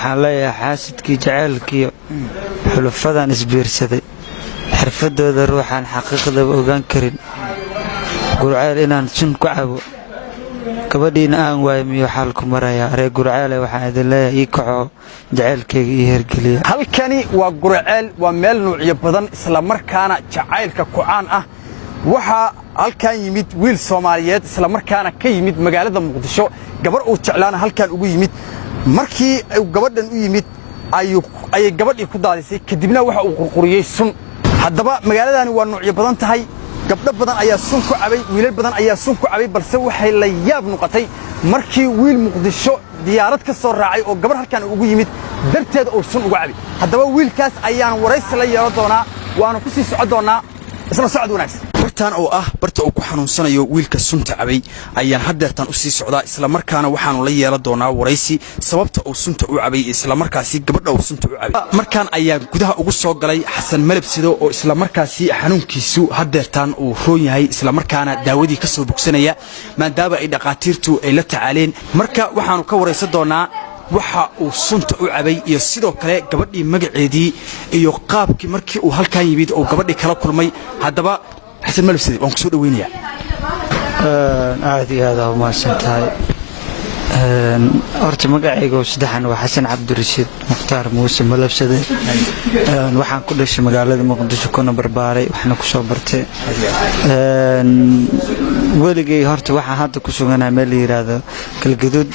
waxaan leeyahay xaasidkii jacaylkii xulufadan isbiirsaday xirfadooda ruuxaan xaqiiqdaba ogaan karin gurceel inaan sun ku cabo gabadhiina aan waayo miyuu xaalku marayaa reer gurceele waxaan idin leeyahay ii kaco jacaylkayga ii hergeliya halkani waa gurceel waa meel nuucyo badan isla markaana jacaylka kucaan ah waxaa halkan yimid wiil Soomaaliyeed isla markaana ka yimid magaalada Muqdisho gabar uu jeclaana halkan ugu yimid markii ay gabadhan u yimid ay gabadhii ku daadisay kadibna waxa uu qurquriyay sun haddaba magaaladani waa nuucyo badan tahay gabdho badan ayaa sun ku cabay wiilal badan ayaa sun ku cabay balse waxay la yaab noqotay markii wiil Muqdisho diyaarad ka soo raacay oo gabar halkan ugu yimid darteed oo sun uga cabay haddaba wiilkaas ayaan waraysi la yeelan doonaa waana ku sii socon doonaa isla socod wanaagsan bartaan oo ah barta uu ku xanuunsanayo wiilka sunta cabay ayaan haddeertan u sii socdaa isla markaana waxaanu la yeelan doonaa waraysi sababta uu sunta u cabay isla markaasi gabadha uu sunta u cabay markaan ayaan gudaha ugu soo galay xasan malabsido oo isla markaasi xanuunkiisu haddeertan uu roon yahay isla markaana daawadii ka soo bogsanaya maadaama ay dhaqaatiirtu ay la tacaaleen marka waxaanu ka waraysan doonaa waxa uu sunta u cabay iyo sidoo kale gabadhii magaceedii iyo qaabkii markii uu halkan yimid oo gabadhii kala kulmay haddaba xasan malabsidi waan ku soo dhaweynayaa aad iyo aad u mahadsantahay horta magacayga saddexan waa xasan cabdirashiid mukhtaar muuse malabsade waxaan ku dhashay magaalada Muqdisho kuna barbaaray waxna ku soo bartay weligay horta waxaan hadda ku suganahay meel la yiraahdo galgaduud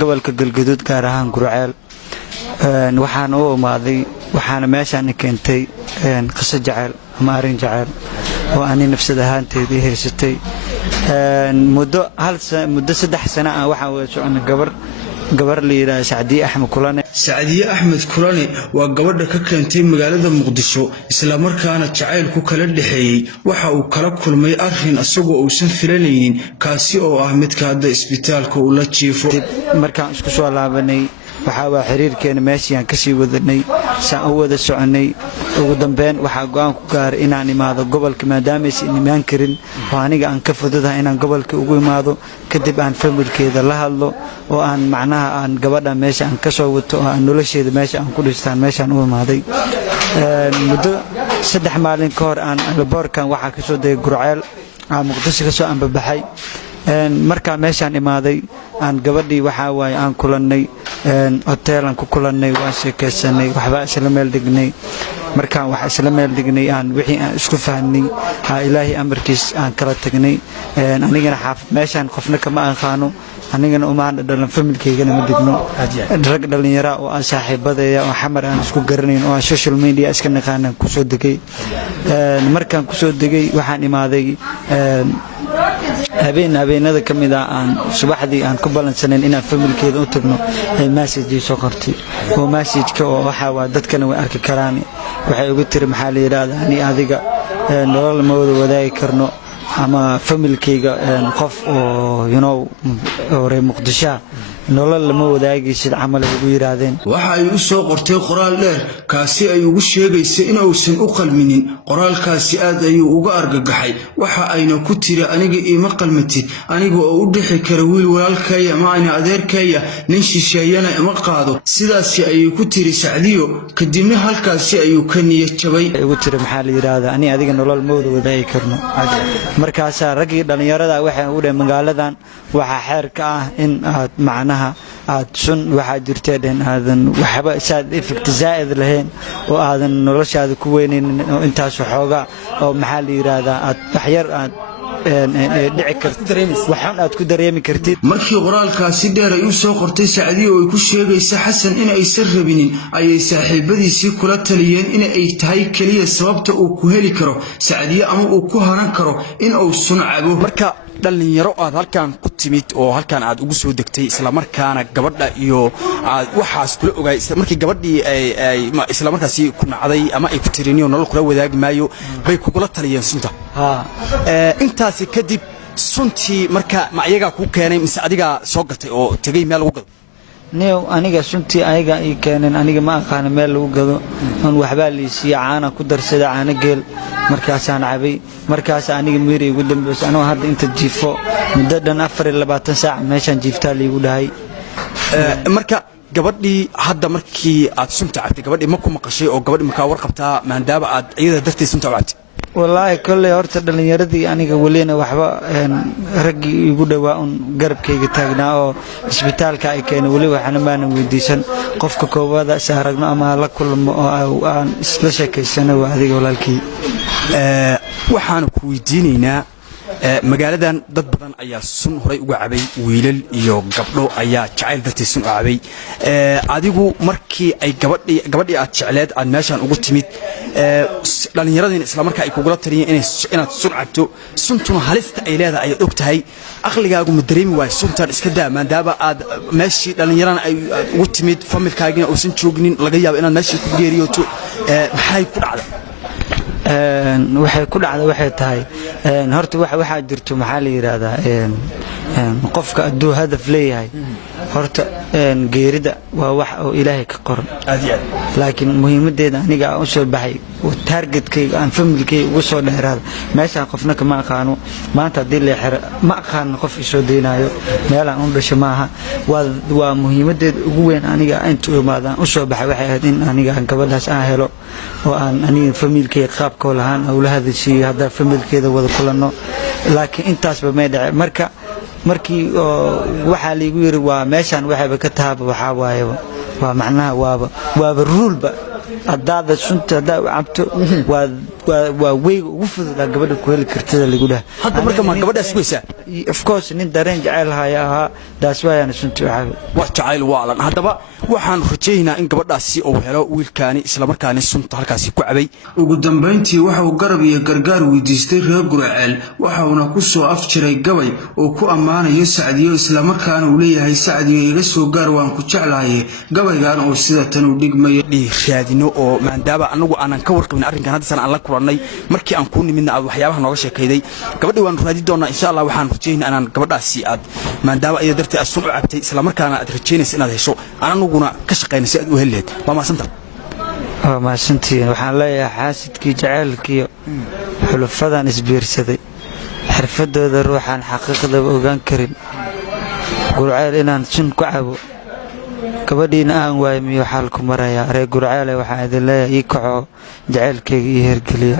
gobolka galgaduud gaar ahaan gurceel waxaan u imaaday waxaana meeshaan keentay qiso jacayl ama arrin jacayl oo ani nafsad ahaanteedii haysatay muddo 3 sano ah waxaan wada soconay gabar la yiraahdo Saadiye Axmed Kulane Saadiye Axmed Kulane waa gabadha ka keentay magaalada Muqdisho isla markaana jacayl ku kala dhaxeeyay waxa uu kala kulmay arrin asagoo uusan filanaynin kaasi oo ah mid ka hadda isbitaalka uu la jiifo markaan isku soo laabanay waxa waa xiriirkeena meeshii aan ka sii wadanay saan u wada soconay ugu dambeyn waxa go'aan ku gaaray inaan imaado gobolka maadaama aysan imaan karin oo aniga aan ka fududahay inaan gobolka ugu imaado kadib aan familkeeda la hadlo oo aan macnaha aan gabadha meesha aan ka soo wato oo aan nolosheeda meesha aan ku dhistaan meeshaan u imaaday muddo 3 maalin ka hor aan laboorkan waxa ka soo degay gurceel aan Muqdisho ka soo ambabaxay marka meeshaan imaaday aan gabadhii waxa waay aan kulannay hotel aan ku kulannay waan sheekaysanay waxba isla meel dhignay markaan wax isla meel dhignay aan wixii aan isku fahnay ilaahi amarkiis aan kala tagnay anigana xaafad meeshaan qofna kama aqaano anigana uma dhalan familkeygana ma digno rag dhalinyaro oo aan saaxiibadaya oo xamar aan isku garanayn oo social media iska naqaan ku soo degay markaan ku soo degay waxaan imaaday habeenada kamid ah aan subaxdii aan ku balansanayn inaan familkeeda u tagno ay message soo qortay oo message-ka oo waxa waa dadkana way arki karaan waxay ugu tiri maxaa la yiraahdaa ani adiga nolol ma wada wadaagi karno ama familkeyga qof oo reer Muqdisho nolol lama wadaagaysid camal ay ugu yiraahdeen waxa ay u soo qortay qoraal dheer kaasi ay ugu sheegaysay in uusan u qalminin qoraalkaasi aad ayuu uga argagaxay waxa ayna ku tiri aniga iima qalmatid aniga oo u dhixi kara wiil walaalkay ama ana adeerkay nin shisheeyana ima qaado sidaas ay ku tiri Saadiyo kadibna halkaasi ayuu ka niyad jabay ugu tiri maxaa la yiraahdaa ani adiga nolol ma wada wadaagi karno markaas ragii dhalinyarada waxay u dheen magaaladan waxa xeerka ah in aad macnaha aad sun waxa jirteen aadan waxba saad effect zaid lahayn oo aadan noloshaada ku weynin oo intaas xooga oo maxaa la yiraahdaa aad waxyar aad dhici kartid waxaan aad ku dareemi kartid markii qoraalkaasi dheer ay u soo qortay Saadiye oo ay ku sheegaysa Xasan in ay sarrabinin ayay saaxiibadiisii kula taliyeen in ay tahay kaliya sababta uu ku heli karo Saadiye ama uu ku haran karo in uu sun cabo marka dhalinyaro aad halkan ku timid oo halkan aad ugu soo degtay isla markaana gabadha iyo aad waxaas kula ogaay markii gabadhii ay isla markaasi ku nacday ama ay ku tiriniyo nolol kula wadaagi maayo bay kugula taliyeen sunta intaasi kadib suntii marka ma iyaga ku keenay mise adiga soo gatay oo tagay meel lagu gado aniga suntii ayaga ay keeneen aniga ma aqaan meel lagu gado aan waxba liisiya caana ku darsada caana geel markaas aan cabay markaas aniga miiray ugu dambeysay anoo hadda inta jiifo muddo dhan 24 saac meeshan jiiftaa liigu dhahay marka gabadhii hadda markii aad sunta cabtay gabadhii ma ku maqashay oo gabadhii ma ka warqabtaa maadaama aad iyada darteed sunta u cabtay wallaahi kolley horta dhallinyaradii aniga welina waxba raggii igu dhowaa un garabkayga taagnaa oo isbitaalka ay keenay weli waxna maanan weydiisan qofka koowaada is aragno ama la kulmo oo aan isla sheekaysano waa adiga walaalkii waxaan ku weydiinaynaa magaaladan dad badan ayaa sun horay uga cabay wiilal iyo gabdho ayaa jacayl dartii sun u cabay adigu markii ay gabadhii aad jecleed aad meeshaan ugu timid dhallinyaradiina isla markaa ay kugula taliyeen inaad sun cabto suntuna halista ay leedahay ayaad og tahay aqligaagu ma dareemi waayo suntan iska daa maadaama aad meeshii dhallinyarana ay ugu timid familkaagiina uusan joognin laga yaabo inaad meeshii ku geeriyooto maxay ku dhacday waxay ku dhacda waxay tahay horta waxaa jirto maxaa la yiraahdaa qofka hadduu hadaf leeyahay horta geerida waa wax oo ilaahay ka qoran laakiin muhiimadeeda aniga aan u soo baxay oo targetkayga aan familkayga ugu soo dheeraada meeshaan qofna kama aqaano maanta haddii la xiro ma aqaano qof isoo deynayo meelaan u dhasho maaha waa muhiimadeeda ugu weyn aniga intuu imaadaan u soo baxay waxay ahayd in aniga aan gabadhaas aan helo oo aan aniga familkayga qaabkoo lahaan ula hadashiiyo haddaa familkeeda wada kulanno laakiin intaasba may dhace markii waxaa laygu yiri waa meeshaan waxayba ka tahaaba waxaa waayaba waa macnaha waaba ruulba haddaada sunta haddaa u cabto waa weyga ugu fududaa gabadha ku heli kartada lagu dhaha hadda marka ma gabadhaas weysaa of course nin dareen jacayl haya ahaa daas waayana sunta u cabay waa jacayl waalan haddaba waxaan rajaynaynaa in gabadhaasi uu helo wiilkaani isla markaani sunta halkaasi ku cabay ugu dambayntii waxa uu garab iyo gargaar weydiistay reer Guraceel waxauna ku soo afjiray gabay oo ku ammaanayo Sacdiyo isla markaana uu leeyahay Sacdiyo iga soo gaar waan ku jeclahay gabaygan oo sida tan u dhigmay raadino oo maadaama anagu aanan ka warqabin arrinkan hadda aan la kulannay markii aan ku nimidna aad waxyaabaha nooga sheekayday gabadhii waan raadi doonaa insha Allah waxaan rajaynaynaa inaan gabadhaasi aad maadaama ay dartii aad sun u cabtay isla markaana aad rajaynayso inaad hesho anaguna ka shaqeynayso aad u heleed waa maasantiin waxaan leeyahay xaasidkii jacaylkiiyo xulufadan isbiirsaday xirfadooda ruuxaan xaqiiqdaba ogaan karin Guraceel inaan sun ku cabo gabadhiina aan waay miyo xaalku maraya reer Guraceel waxaan idin leeyahay ii kaco jacaylkayga ii hergeliya